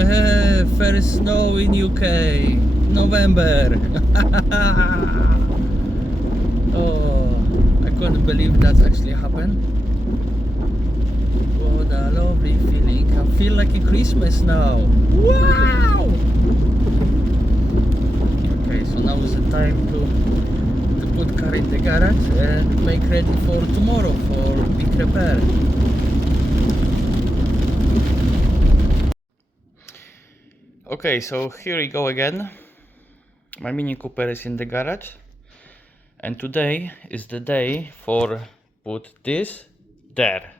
First snow in UK, November. Oh, I couldn't believe that's actually happened. What a lovely feeling. I feel like a Christmas now. Wow! Okay, so now is the time to put car in the garage and make ready for tomorrow for big repair. Okay, so here we go again. My Mini Cooper is in the garage, and today is the day for put this there.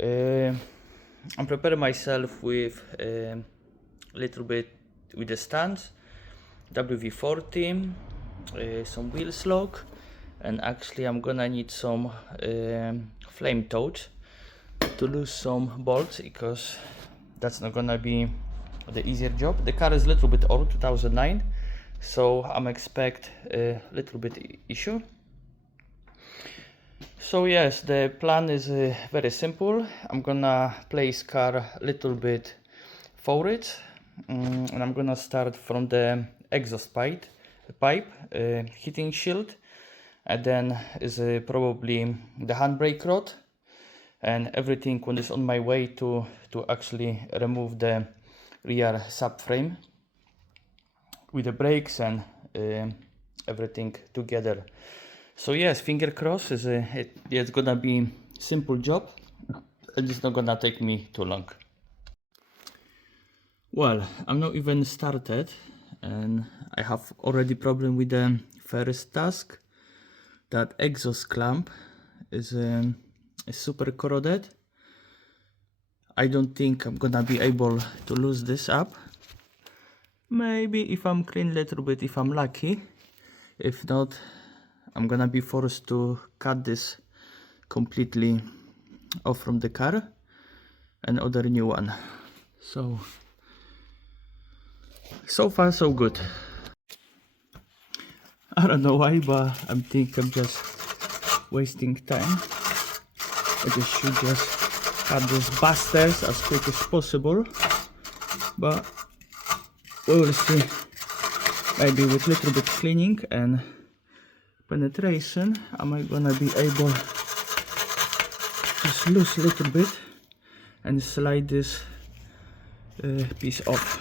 I'm preparing myself with a little bit with the stands, WV-40, some wheel lock, and actually I'm gonna need some flame torch to lose some bolts, because that's not gonna be the easier job. The car is a little bit old, 2009, so I'm expect a little bit issue. So yes, the plan is very simple. I'm gonna place car a little bit forward, and I'm gonna start from the exhaust pipe, heating shield, and then is probably the handbrake rod, and everything when it's on my way to actually remove the rear subframe with the brakes and everything together. So yes, finger crossed, it's gonna be simple job and it's not gonna take me too long. Well, I'm not even started and I have already problem with the first task. That exhaust clamp is super corroded. I don't think I'm gonna be able to lose this up. Maybe if I'm clean a little bit, if I'm lucky. If not, I'm gonna be forced to cut this completely off from the car and order a new one. So far so good. I don't know why, but I think I'm just wasting time. I should just cut these bastards as quick as possible, but we will see. Maybe with little bit cleaning and penetration, am I gonna be able to just loose a little bit and slide this piece off.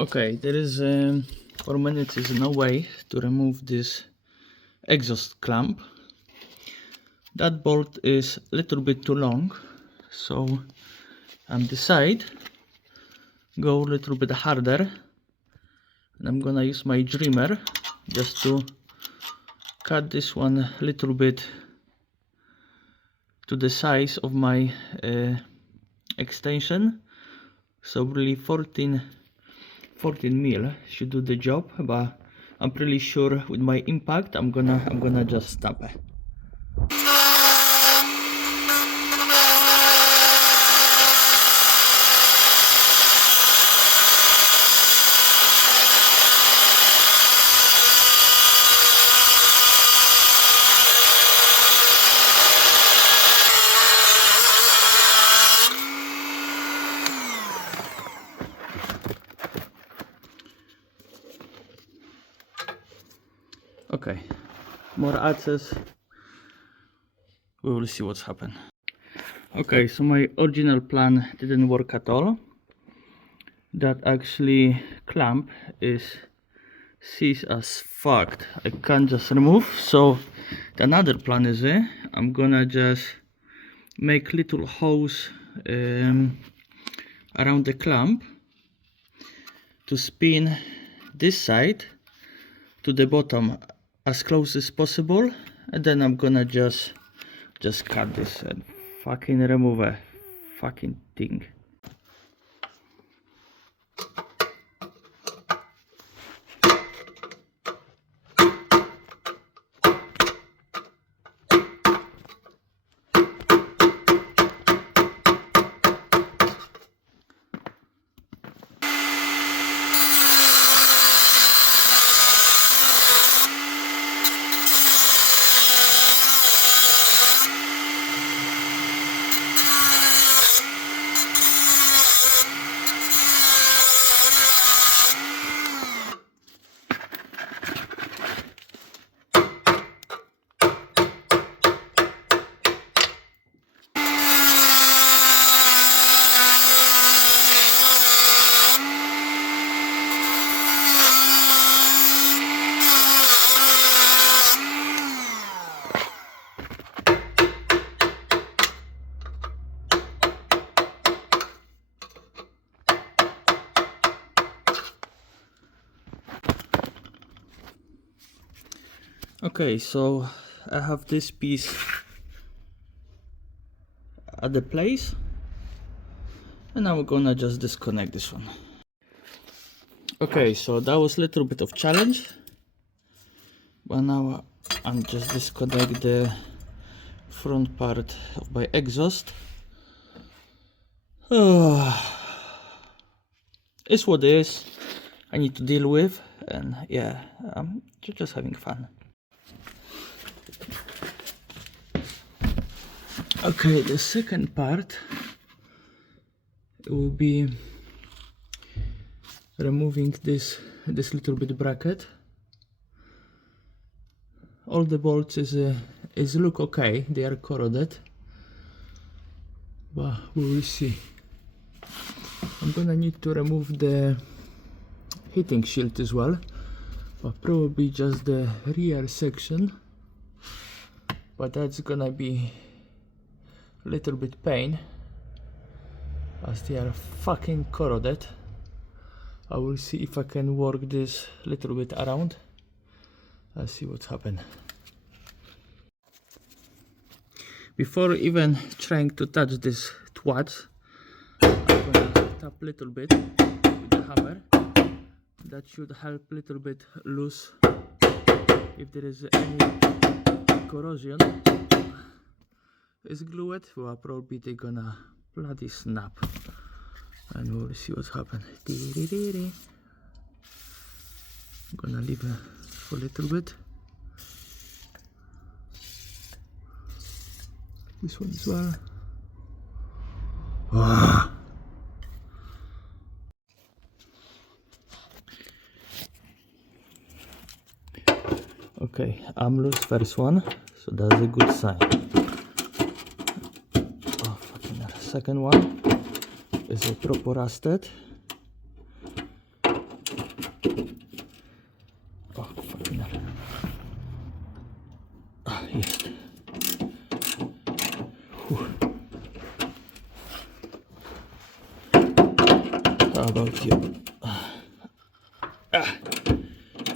Okay, there is for a minute is no way to remove this exhaust clamp. That bolt is a little bit too long, so I'm decide go a little bit harder, and I'm gonna use my dreamer just to cut this one a little bit to the size of my extension. So really 14 mil should do the job, but I'm pretty sure with my impact I'm gonna just stop it. Okay, more access, we will see what's happened. Okay, so my original plan didn't work at all. That actually clamp is seized as fucked. I can't just remove, so another plan is I'm gonna just make little holes around the clamp to spin this side to the bottom as close as possible, and then I'm gonna just cut this and fucking remove a fucking thing. Okay, so I have this piece at the place, and I'm gonna just disconnect this one. Okay, so that was a little bit of challenge, but now I'm just disconnect the front part of my exhaust. It's what it is. I need to deal with, and yeah, I'm just having fun. Okay, the second part will be removing this little bit bracket. All the bolts is look okay, they are corroded, but we will see. I'm gonna need to remove the heating shield as well, but probably just the rear section, but that's gonna be a little bit pain as they are fucking corroded. I will see if I can work this a little bit around. I'll see what's happened. Before even trying to touch this twat, I'm gonna tap a little bit with the hammer. That should help a little bit loose if there is any corrosion. Is glued, well probably they're gonna bloody snap, and we'll see what's happened. I'm gonna leave it for a little bit. This one as well. Okay, I'm loose first one, so that's a good sign. Oh fucking hell. Second one is a proper rusted. Oh fucking hell. Ah, yes. Whew. How about you?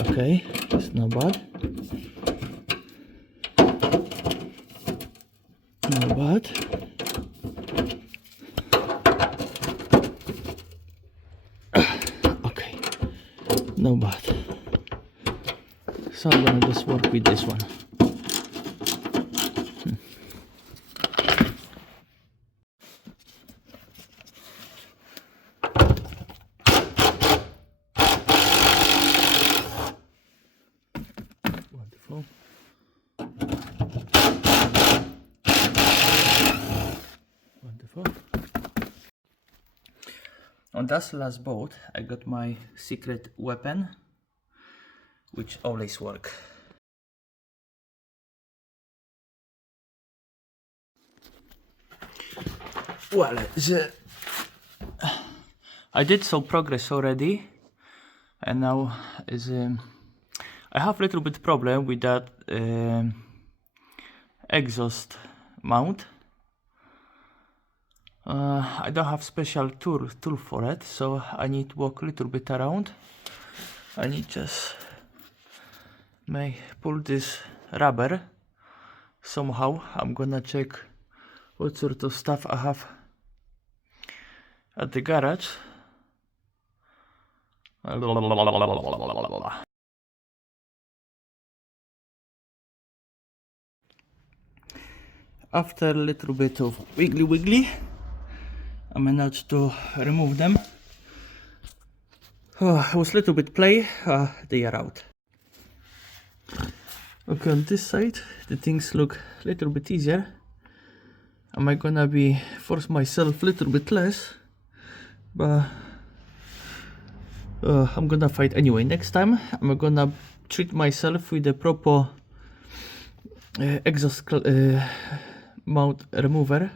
Okay, it's not bad. Not bad. Okay, no bad. So I'm gonna just work with this one. Wonderful. Wonderful. On that last boat, I got my secret weapon, which always work. Well, I did some progress already, and now I have a little bit problem with that exhaust mount. I don't have special tool for it, so I need to walk a little bit around. I need just may pull this rubber somehow. I'm gonna check what sort of stuff I have at the garage. After a little bit of wiggly, I managed to remove them. It was a little bit play, they are out. Okay, on this side the things look a little bit easier. Am I gonna be force myself a little bit less, but I'm gonna fight anyway. Next time I'm gonna treat myself with the proper exhaust mount remover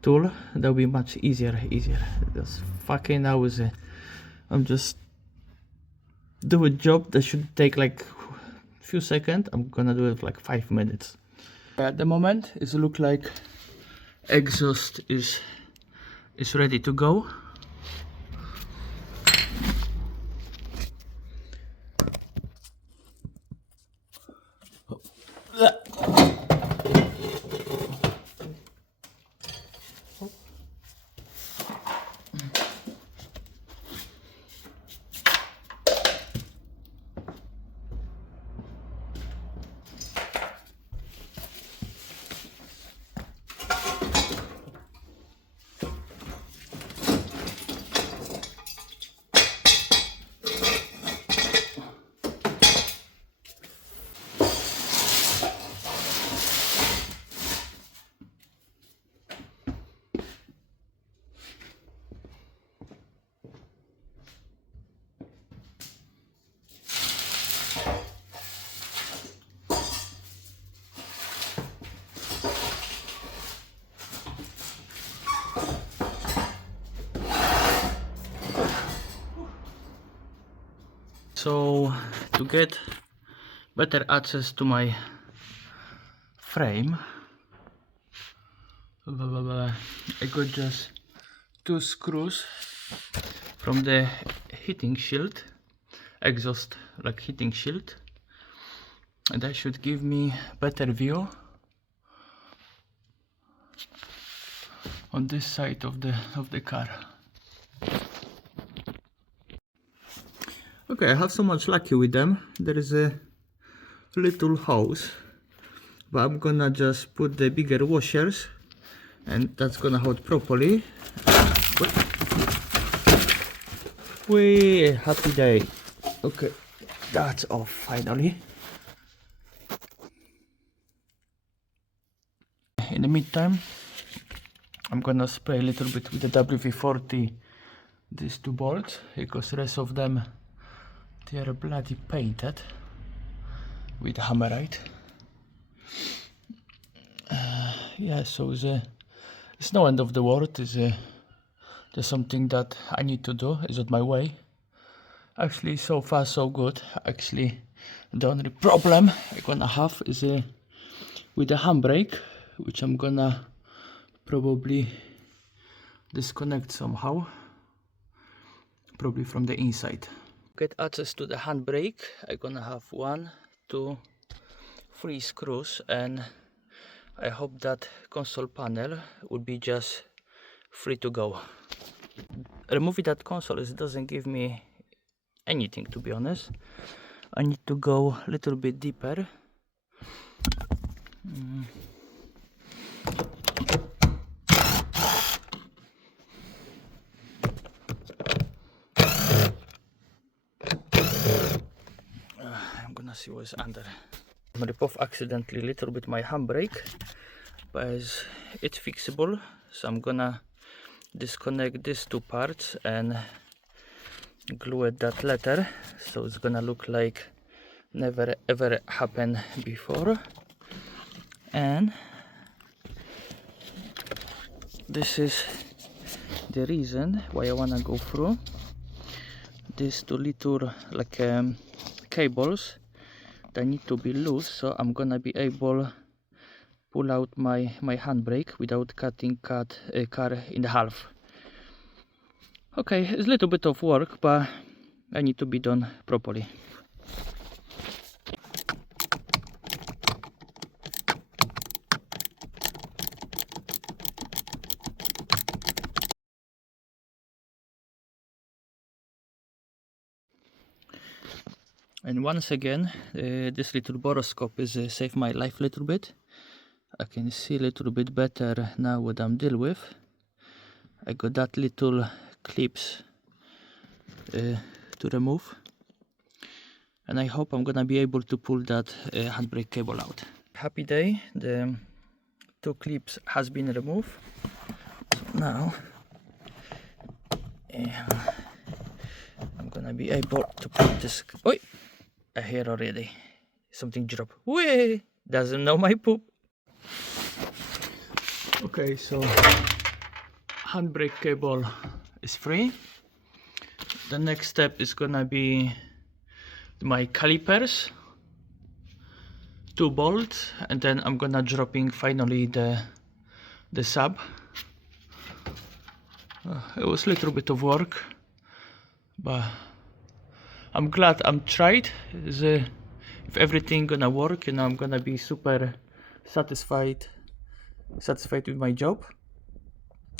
tool. That'll be much easier. Just fucking I'm just do a job that should take like few seconds. I'm gonna do it for like 5 minutes. At the moment it look like exhaust is ready to go. So to get better access to my frame, I got just 2 screws from the heating shield, exhaust like heating shield, and that should give me better view on this side of the car. Okay, I have so much lucky with them. There is a little hose, but I'm gonna just put the bigger washers and that's gonna hold properly. Wee, happy day. Okay, that's off finally. In the meantime, I'm gonna spray a little bit with the WV-40 these 2 bolts, because the rest of them, they are bloody painted with hammerite. Yeah, so it's no end of the world. It's just something that I need to do. It's not my way. Actually, so far so good. Actually, the only problem I'm gonna have is with the handbrake, which I'm gonna probably disconnect somehow, probably from the inside. Get access to the handbrake, I'm gonna have 1, 2, 3 screws, and I hope that console panel will be just free to go. Removing that console doesn't give me anything, to be honest. I need to go a little bit deeper. I'm gonna see what's under. I rip off accidentally a little bit my handbrake, but it's fixable, so I'm gonna disconnect these 2 parts and glue it that letter, so it's gonna look like never ever happened before. And this is the reason why I wanna go through these 2 little like cables that need to be loose, so I'm gonna be able pull out my handbrake without cutting car in half. Okay, it's a little bit of work, but I need to be done properly. And once again, this little boroscope is saved my life a little bit. I can see a little bit better now what I'm dealing with. I got that little clips to remove, and I hope I'm gonna be able to pull that handbrake cable out. Happy day, the 2 clips has been removed. So now I'm gonna be able to put this. Oi! I hear already something drop. Whee! Doesn't know my poop. Okay, so handbrake cable is free. The next step is gonna be my calipers, 2 bolts, and then I'm gonna dropping finally the sub. It was a little bit of work, but I'm glad I'm tried. If everything gonna work, you know, I'm gonna be super satisfied with my job.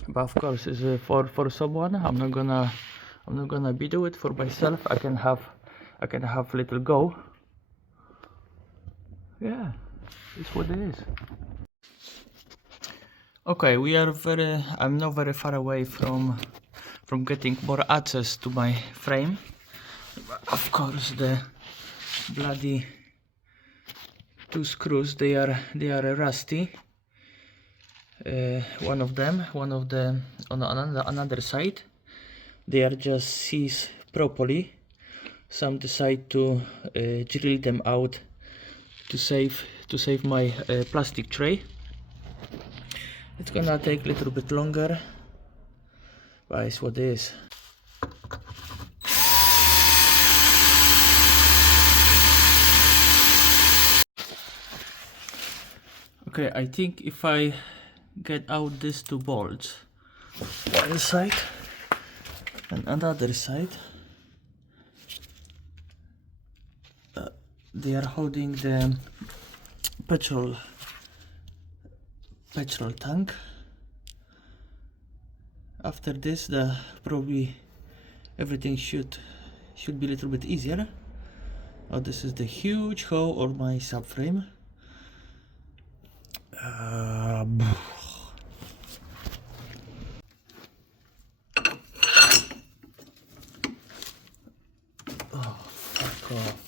But of course, it's for someone. I'm not gonna be do it for myself. I can have little go. Yeah, it's what it is. Okay, I'm not very far away from getting more access to my frame. But of course, the bloody 2 screws, they are rusty. One of them on another side, they are just seized properly. Some decide to drill them out to save my plastic tray. It's gonna take a little bit longer, but it's what it is. Okay, I think if I get out these two bolts, one side and another side, they are holding the petrol tank. After this, probably everything should be a little bit easier. Oh, this is the huge hole on my subframe. Oh, fuck off.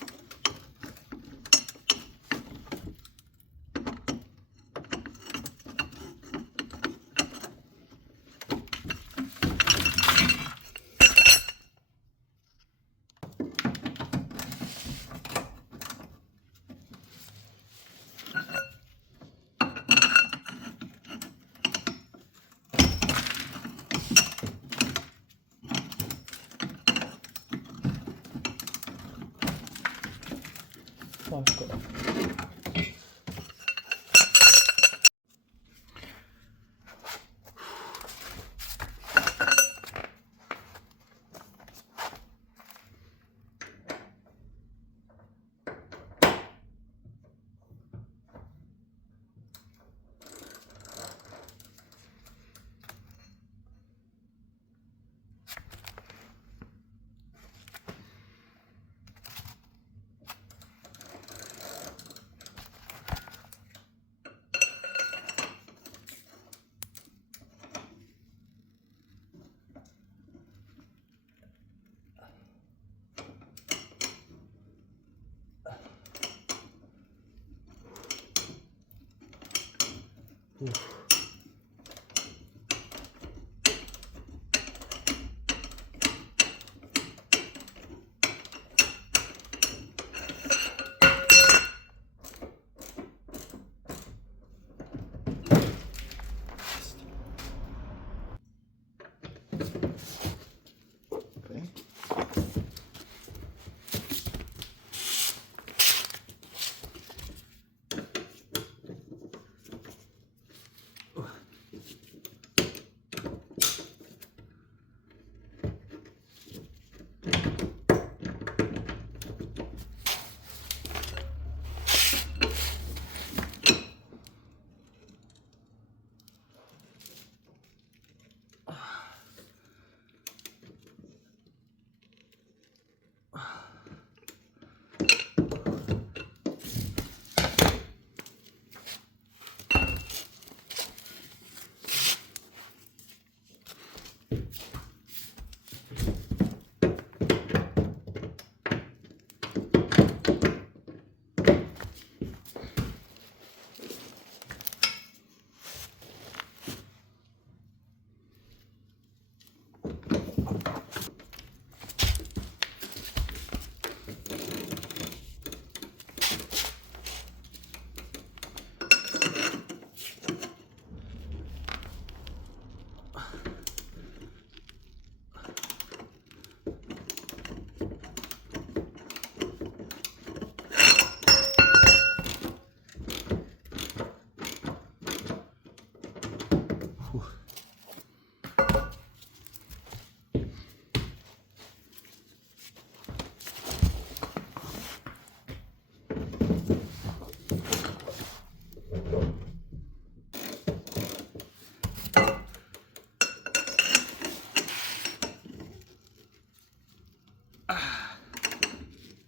Fuck off. Oof. Okay.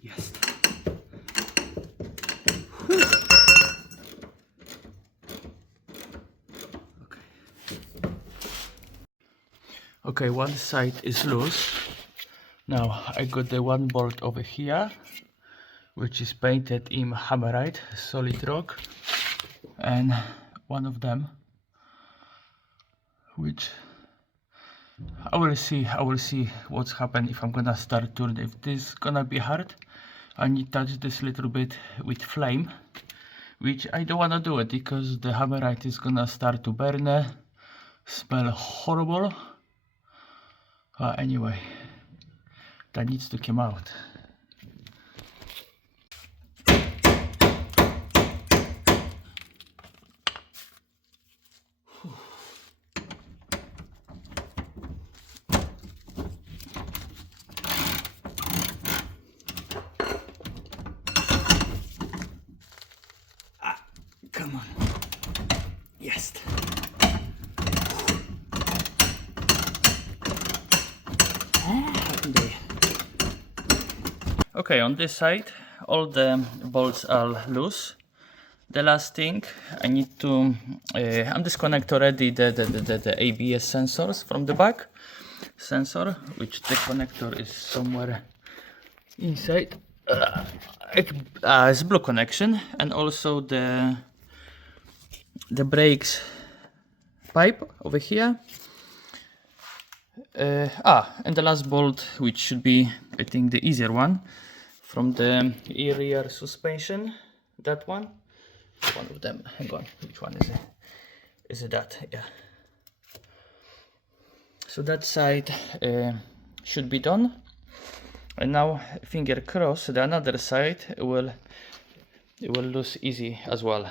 Yes. Okay, one side is loose. Now I got the one bolt over here, which is painted in hammerite, solid rock, and one of them, which I will see what's happened if I'm gonna start turning. If this is gonna be hard, I need to touch this little bit with flame, which I don't wanna do it because the hammerite is gonna start to burn, smell horrible. Anyway, that needs to come out. Yes. Okay, on this side all the bolts are loose. The last thing I need to I'm disconnect already the ABS sensors from the back sensor, which the connector is somewhere inside. It's blue connection, and also the brakes pipe over here. And the last bolt, which should be, I think, the easier one, from the rear suspension. That one of them. Hang on, which one is it? Is it that? Yeah. So that side should be done, and now finger crossed the another side will loose easy as well.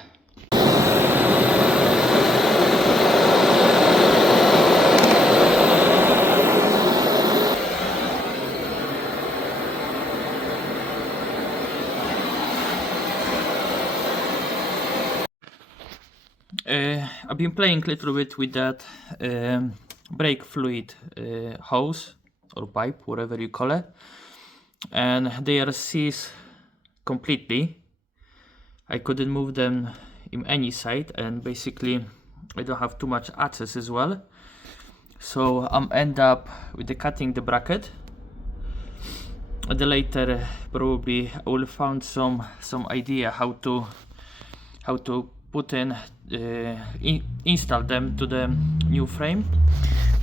I've been playing a little bit with that brake fluid hose or pipe, whatever you call it, and they are seized completely. I couldn't move them in any side, and basically I don't have too much access as well. So I'm end up with the cutting the bracket. And then later probably I will find some idea how to put in install them to the new frame.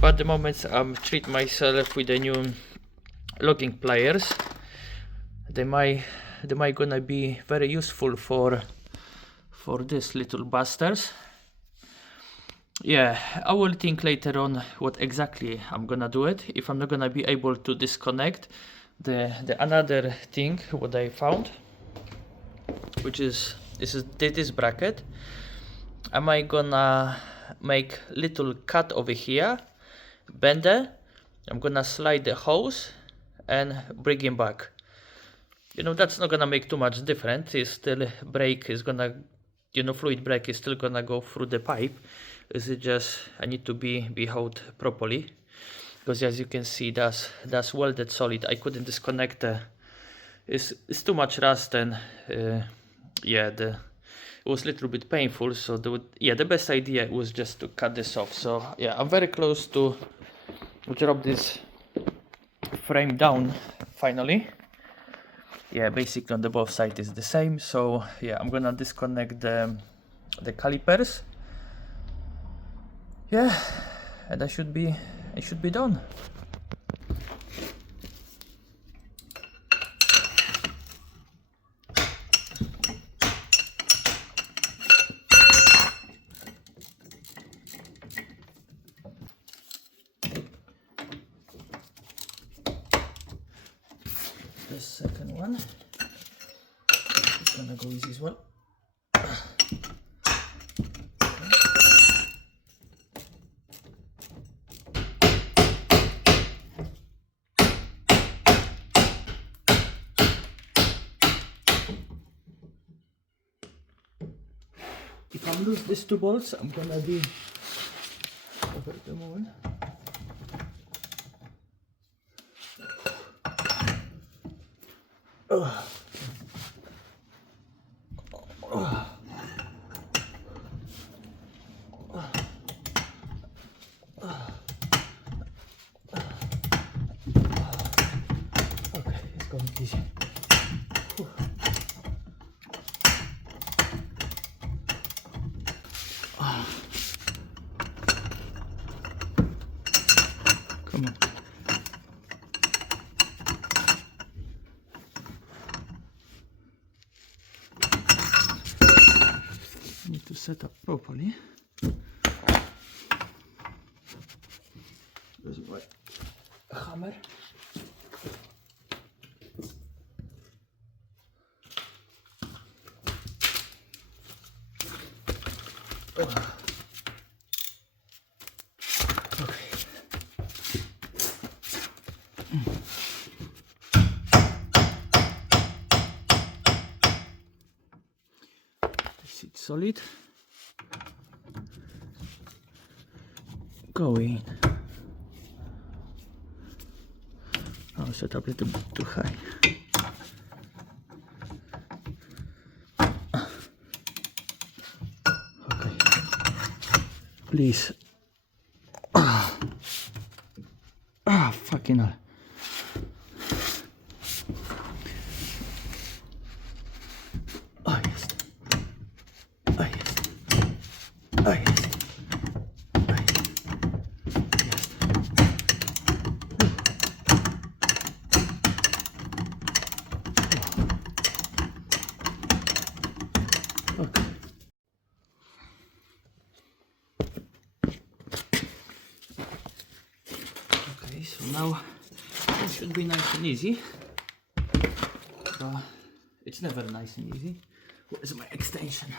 But at the moment I'm treat myself with the new logging pliers. They might gonna be very useful for these little busters. Yeah, I will think later on what exactly I'm gonna do it. If I'm not gonna be able to disconnect the another thing what I found, which is this bracket. Am I gonna make little cut over here, bend it, I'm gonna slide the hose and bring it back. You know, that's not gonna make too much difference. It's still brake is gonna, you know, fluid brake is still gonna go through the pipe. Is it just I need to be held properly, because as you can see that's welded solid. I couldn't disconnect it's too much rust, and yeah, it was a little bit painful. So the best idea was just to cut this off. So yeah, I'm very close to drop this frame down finally. Yeah, basically on the both sides is the same. So yeah, I'm gonna disconnect the calipers. Yeah, and I should be done. The second one is gonna go easy as well. If I lose these two bolts, I'm gonna be over the moment. Okay, it's going easy. Come on. Need to set up properly. There's my hammer. It's solid. going. I'll set up a little bit too high. Okay. Please. Fucking hell. Oh yes. Oh yes. Oh yes. Okay, so now it should be nice and easy. But it's never nice and easy. Where's my extension?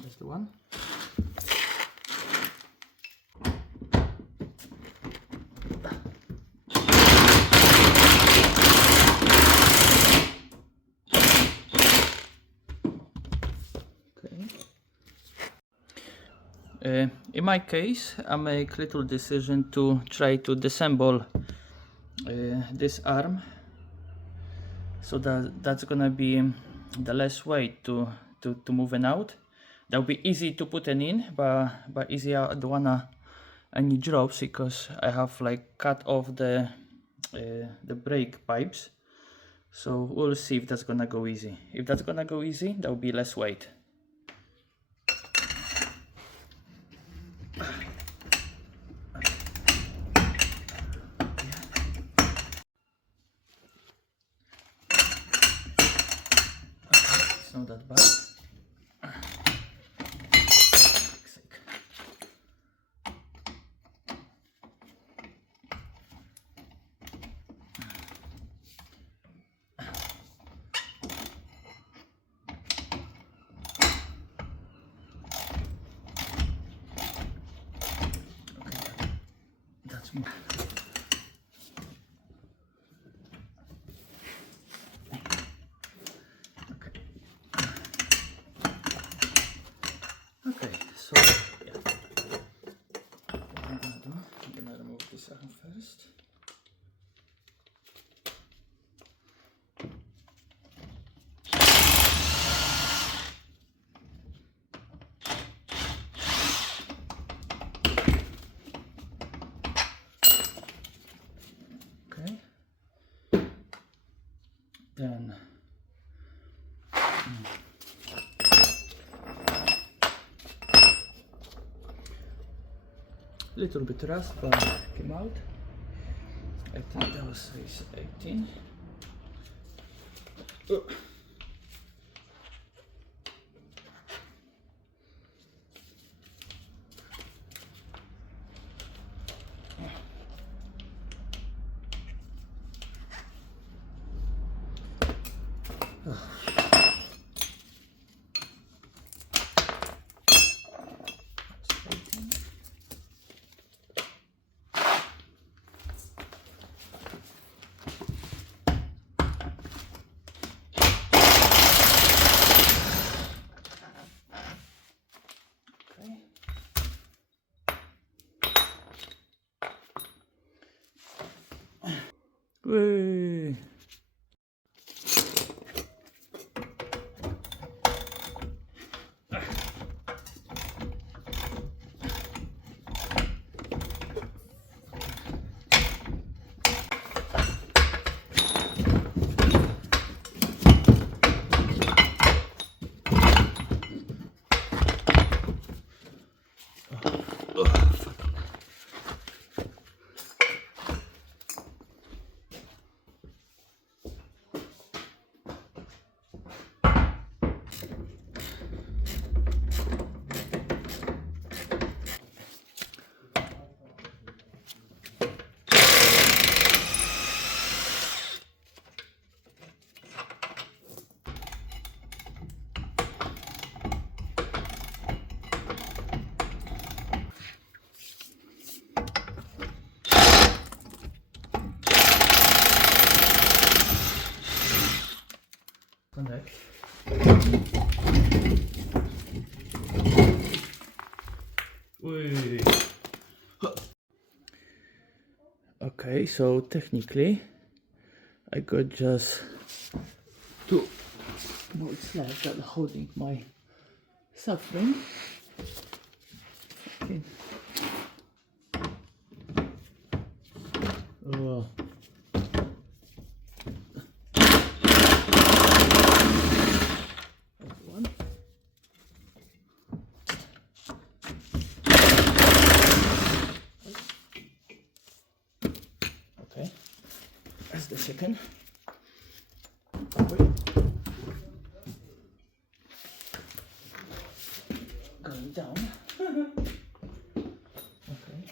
That's the one. In my case, I make little decision to try to disassemble this arm, so that's gonna be the less weight to moving out. That'll be easy to put in, but easy I don't wanna any drops because I have like cut off the brake pipes. So we'll see if that's gonna go easy. If that's gonna go easy, that'll be less weight. It's not that bad. That's more. Okay, so yeah. What I'm gonna remove this arm first. Okay. Then little bit rust, but came out. I think that was size 18. Whee! Okay, so technically I got just two bolts left that are holding my subframe. Okay. Oh. One. Okay, that's the second. Wait. Going down. Okay.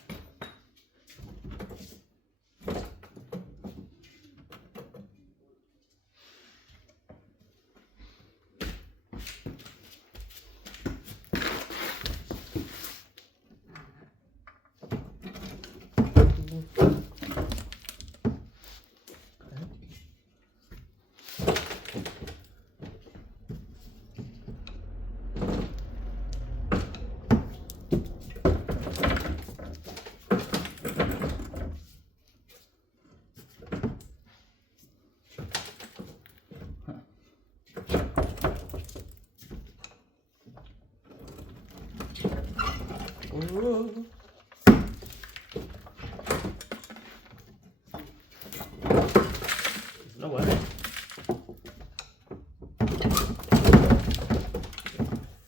Whoa. No way.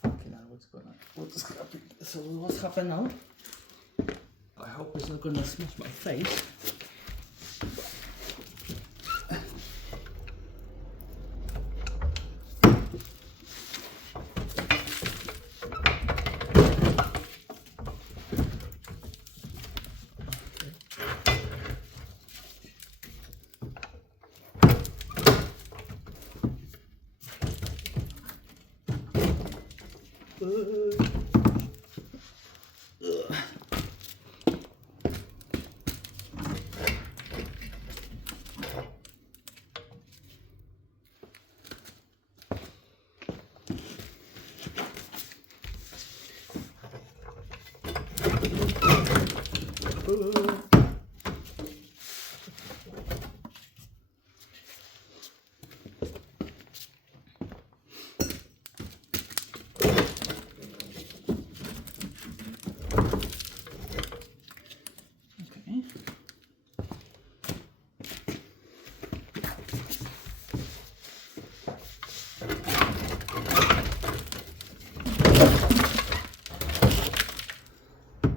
Okay, now what's happening? So what's happened now? I hope it's not gonna smash my face.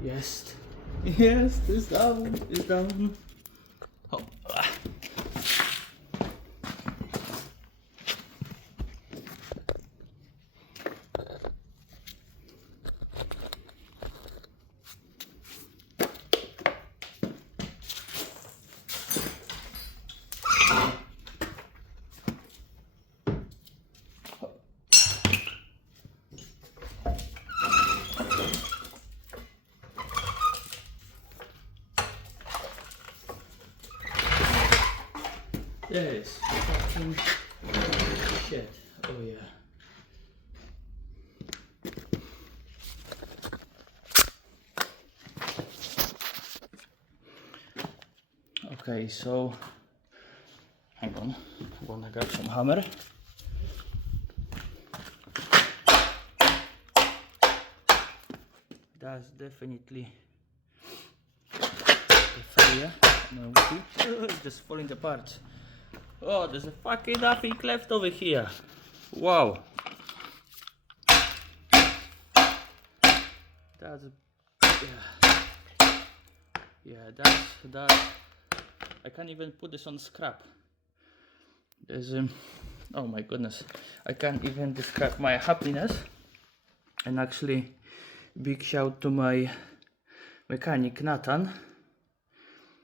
Yes. Yes, it's down. It's down. Oh. Yes, fucking shit. Oh yeah. Okay, so hang on. I'm gonna grab some hammer. That's definitely the failure. No, it's just falling apart. Oh, there's a fucking nothing left over here. Wow. That's that. I can't even put this on scrap. There's oh my goodness, I can't even describe my happiness. And actually, big shout to my mechanic Nathan.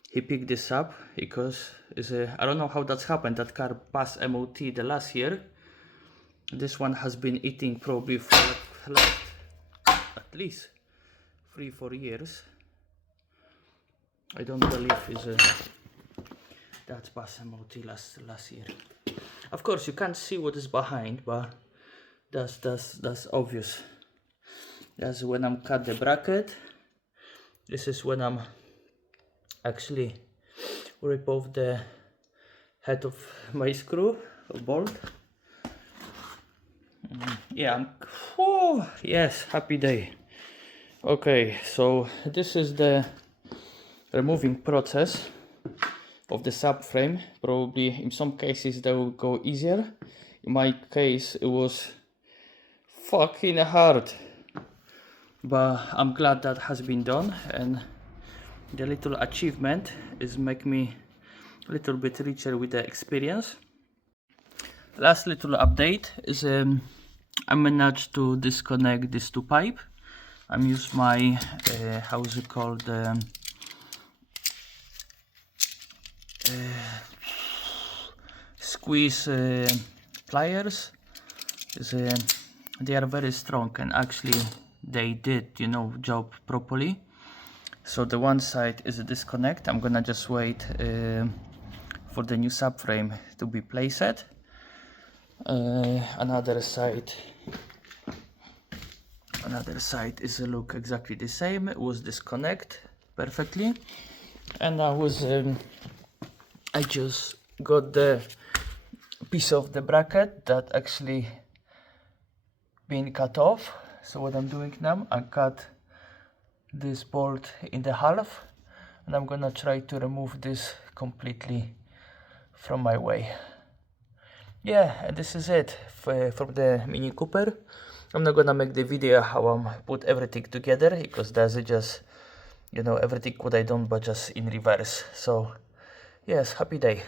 He picked this up because I don't know how that's happened. That car passed MOT the last year. This one has been eating probably for at least 3-4 years. I don't believe that passed MOT last year. Of course, you can't see what is behind, but That's obvious. That's when I'm cut the bracket. This is when I'm actually rip off the head of my screw or bolt. Yeah, yes, happy day. Okay, so this is the removing process of the subframe. Probably in some cases that will go easier. In my case it was fucking hard, but I'm glad that has been done, and the little achievement is make me a little bit richer with the experience. Last little update is I managed to disconnect these two pipe. I'm use my how is it called, squeeze pliers. They are very strong, and actually they did, you know, job properly. So the one side is a disconnect. I'm gonna just wait for the new subframe to be placed. Another side is look exactly the same. It was disconnect perfectly, and I just got the piece of the bracket that actually been cut off. So what I'm doing now, I cut this bolt in the half, and I'm gonna try to remove this completely from my way. Yeah, and this is it from the Mini Cooper. I'm not gonna make the video how I'm put everything together, because that's just, you know, everything what I done but just in reverse. So yes, happy day.